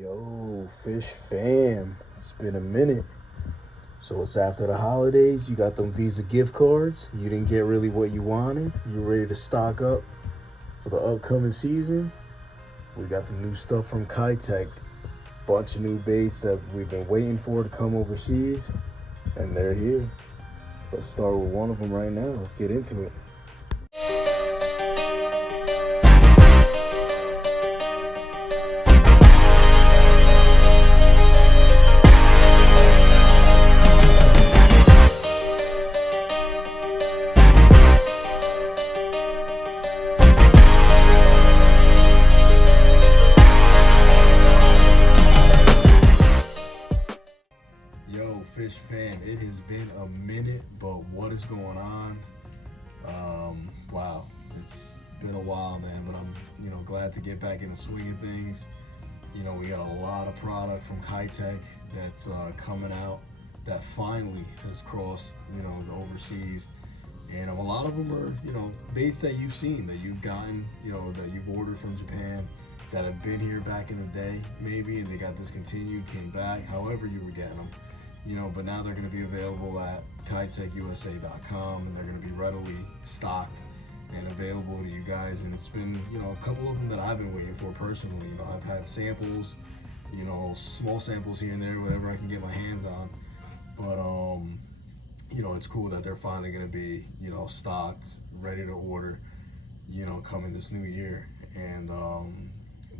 Yo, Fish fam, it's been a minute. So it's after the holidays. You got them Visa gift cards. You didn't get really what you wanted. You ready to stock up for the upcoming season? We got the new stuff from Keitech. Bunch of new baits that we've been waiting for to come overseas, and they're here. Let's start with one of them right now. Let's get into it. Yo, Fish fam, it has been a minute, but what is going on? Wow, it's been a while, man, but I'm, glad to get back in the swing of things. We got a lot of product from Keitech that's coming out that finally has crossed, the overseas. And a lot of them are, baits that you've seen, that you've gotten, that you've ordered from Japan, that have been here back in the day, maybe, and they got discontinued, came back, however you were getting them. But now they're going to be available at KeitechUSA.com, and they're going to be readily stocked and available to you guys. And it's been, a couple of them that I've been waiting for personally. I've had samples, small samples here and there, whatever I can get my hands on. But, it's cool that they're finally going to be, stocked, ready to order, coming this new year. And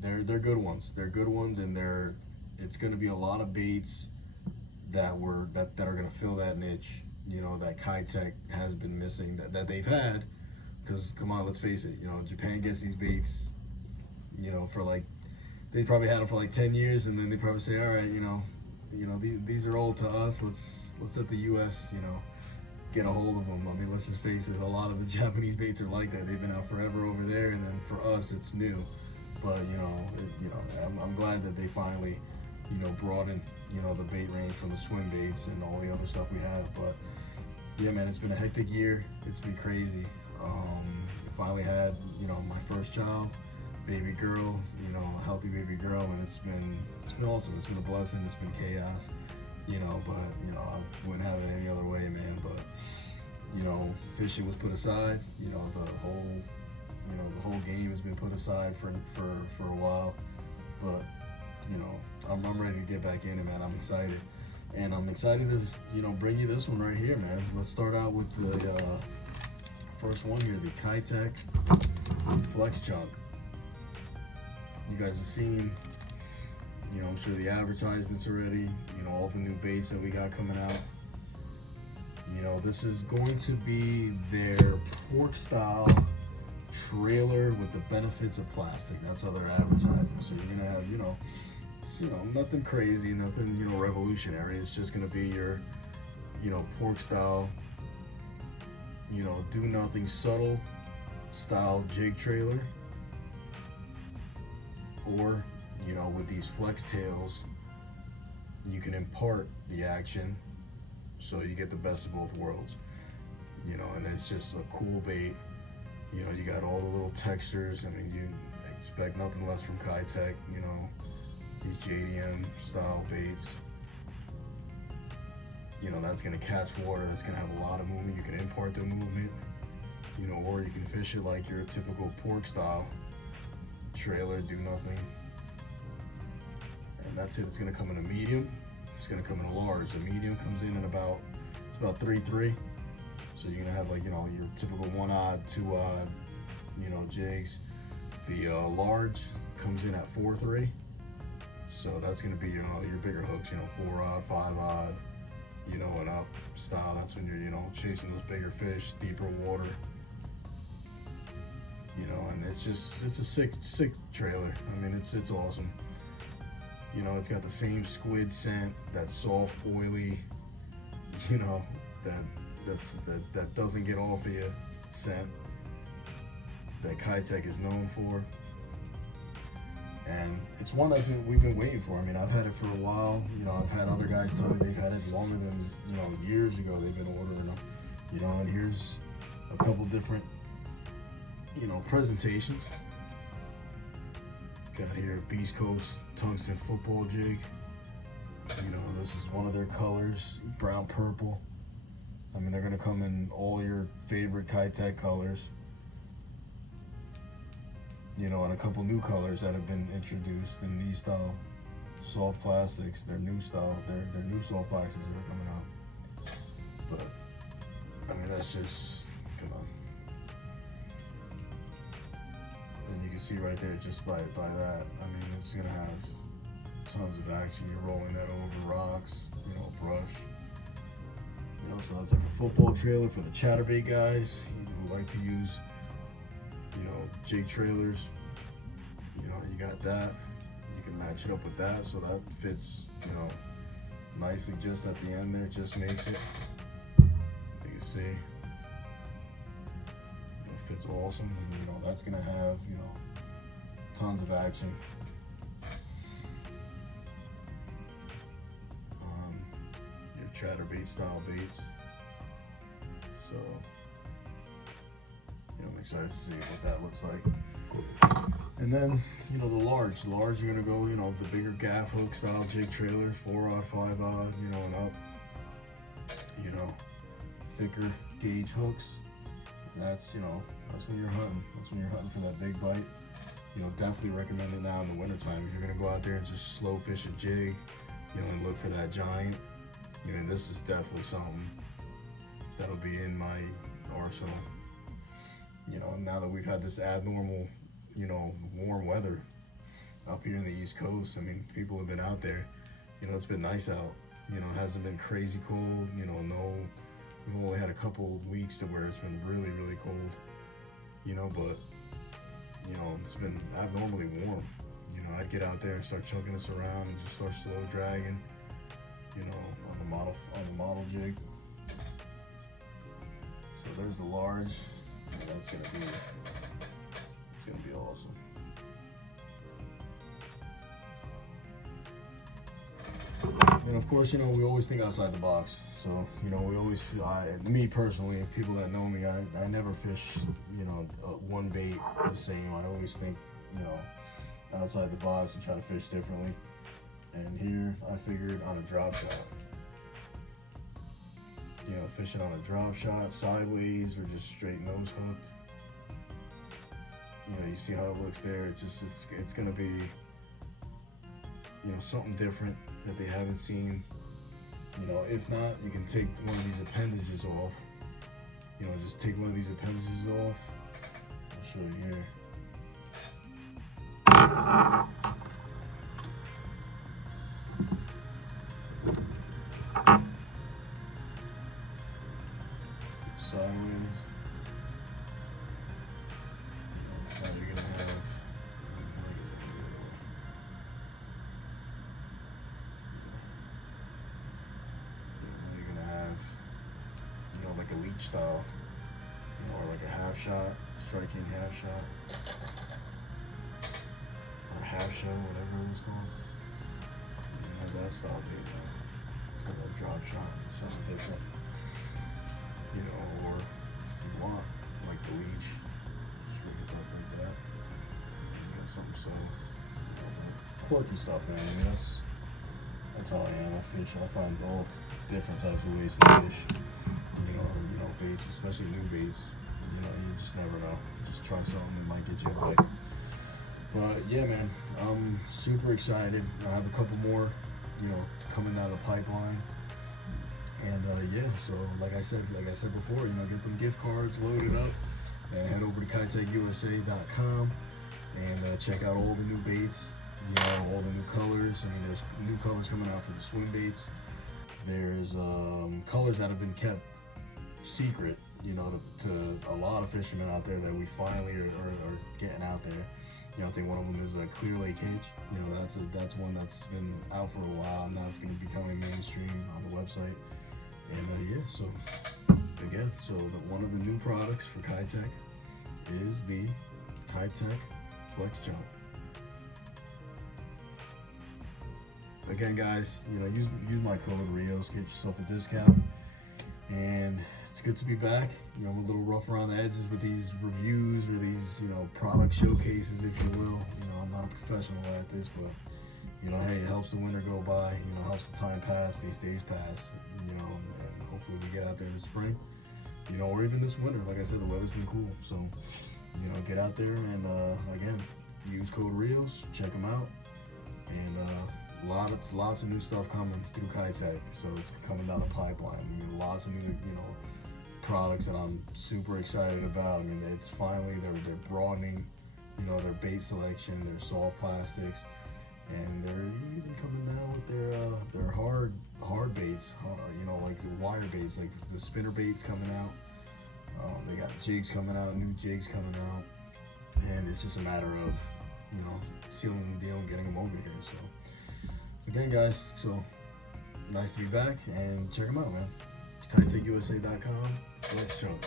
they're good ones. They're good ones, and it's going to be a lot of baits that are going to fill that niche, that Keitech has been missing, that they've had. Because come on, let's face it, Japan gets these baits, for they probably had them for 10 years, and then they probably say, all right, these are old to us. Let's let the U.S. get a hold of them. I mean, let's just face it, a lot of the Japanese baits are like that. They've been out forever over there, and then for us, it's new. But I'm glad that they finally broaden, the bait range from the swim baits and all the other stuff we have. But yeah, man, it's been a hectic year. It's been crazy. Finally had, my first child, baby girl, a healthy baby girl, and it's been awesome. It's been a blessing. It's been chaos, but I wouldn't have it any other way, man. But fishing was put aside. The whole game has been put aside for a while. But I'm ready to get back in it, man. I'm excited. And I'm excited to, bring you this one right here, man. Let's start out with the first one here, the Keitech Flex Chunk. You guys have seen, I'm sure the advertisements already, all the new baits that we got coming out. This is going to be their pork style trailer with the benefits of plastic. That's how they're advertising. So you're gonna have, it's, nothing crazy, nothing, revolutionary. It's just gonna be your, pork style, do nothing subtle style jig trailer, or, with these flex tails, you can impart the action, so you get the best of both worlds, and it's just a cool bait. You got all the little textures. I mean, you expect nothing less from Keitech, these JDM style baits. That's gonna catch water, that's gonna have a lot of movement. You can impart the movement, or you can fish it like your typical pork style trailer, do nothing. And that's it. It's gonna come in a medium, it's gonna come in a large. The medium comes in at about 3.3. So you're gonna have your typical 1-odd, 2-odd, jigs. The large comes in at 4.3. So that's gonna be your bigger hooks, 4-odd, 5-odd, and up style. That's when you're chasing those bigger fish, deeper water. And it's a sick trailer. I mean, it's awesome. It's got the same squid scent, that soft, oily, that doesn't get off of you scent that Keitech is known for. And it's one that we've been waiting for. I mean, I've had it for a while. I've had other guys tell me they've had it longer than, years ago they've been ordering them. And here's a couple different, presentations. Got here Beast Coast tungsten football jig. You know, this is one of their colors, brown purple. I mean, they're gonna come in all your favorite Keitech colors. You know, and a couple new colors that have been introduced in these style soft plastics. They're new style, they're new soft plastics that are coming out. But I mean, that's just, come on. And you can see right there, just by that, I mean, it's gonna have tons of action. You're rolling that over rocks, you know, brush. You know, so that's like a football trailer for the chatterbait guys who like to use, you know, jig trailers. You know, you got that. You can match it up with that, so that fits, you know, nicely just at the end there. Just makes it. You can see, it fits awesome, and you know that's gonna have, you know, tons of action. Your chatterbait style baits. So, you know, I'm excited to see what that looks like. And then, you know, the large, you're gonna go, you know, the bigger gaff hook style jig trailer, 4-aught, 5-aught, you know, and up. You know, thicker gauge hooks. And that's, you know, that's when you're hunting. That's when you're hunting for that big bite. You know, definitely recommend it now in the wintertime. If you're gonna go out there and just slow fish a jig, you know, and look for that giant, you know, this is definitely something that'll be in my arsenal. You know, now that we've had this abnormal, you know, warm weather up here in the East Coast, I mean, people have been out there, you know, it's been nice out, you know, it hasn't been crazy cold, you know, we've only had a couple weeks to where it's been really, really cold, you know, but, you know, it's been abnormally warm. You know, I'd get out there and start chucking this around and just start slow dragging, you know, on the model jig. So there's the large. That's gonna be awesome. And of course, you know, we always think outside the box. So, you know, we always feel, me personally, people that know me, I never fish, you know, one bait the same. I always think, you know, outside the box and try to fish differently. And here, I figured on a drop shot. You know, fishing on a drop shot, sideways, or just straight nose hooked. You know, you see how it looks there. It's gonna be, you know, something different that they haven't seen. You know, if not, you can take one of these appendages off. You know, just take one of these appendages off. I'll show you here. Sideways. Now you're gonna have, you know, like a leech style, you know, or like a half shot, striking half shot, or half shell, whatever it was called. You can have that style bait now, or a drop shot, something different. You know, or if you want, like the leech, just rig it up like that. You got something so, you know, quirky stuff, man. I mean, that's how I am. I fish. I find all different types of ways to fish. You know, baits, especially new baits. You know, you just never know. Just try something that might get you a bite. But yeah, man, I'm super excited. I have a couple more, you know, coming out of the pipeline. And yeah, so like I said before, you know, get them gift cards loaded up and head over to KeitechUSA.com and check out all the new baits, you know, all the new colors. I mean, there's new colors coming out for the swim baits. There's colors that have been kept secret, you know, to a lot of fishermen out there that we finally are getting out there. You know, I think one of them is a Clear Lake H. You know, that's one that's been out for a while. Now it's going to be becoming mainstream on the website. And yeah, so again, one of the new products for Keitech is the Keitech Flex Jump. Again, guys, you know, use my code RIOS, get yourself a discount. And it's good to be back. You know, I'm a little rough around the edges with these reviews or these, you know, product showcases, if you will. You know, I'm not a professional at this, but you know, hey, it helps the winter go by. You know, helps the time pass, these days pass. You know, and hopefully we get out there in the spring. You know, or even this winter. Like I said, the weather's been cool, so you know, get out there and again, use code REELS. Check them out, and lots of new stuff coming through Keitech. So it's coming down the pipeline. I mean, lots of new, you know, products that I'm super excited about. I mean, it's finally they're broadening, you know, their bait selection, their soft plastics, and they're even coming down with their hard baits. You know, like the wire baits, like the spinner baits coming out. They got jigs coming out, new jigs coming out, and it's just a matter of, you know, sealing the deal and getting them over here. So again, guys, so nice to be back, and check them out, man. KeitechUSA.com. Let's jump.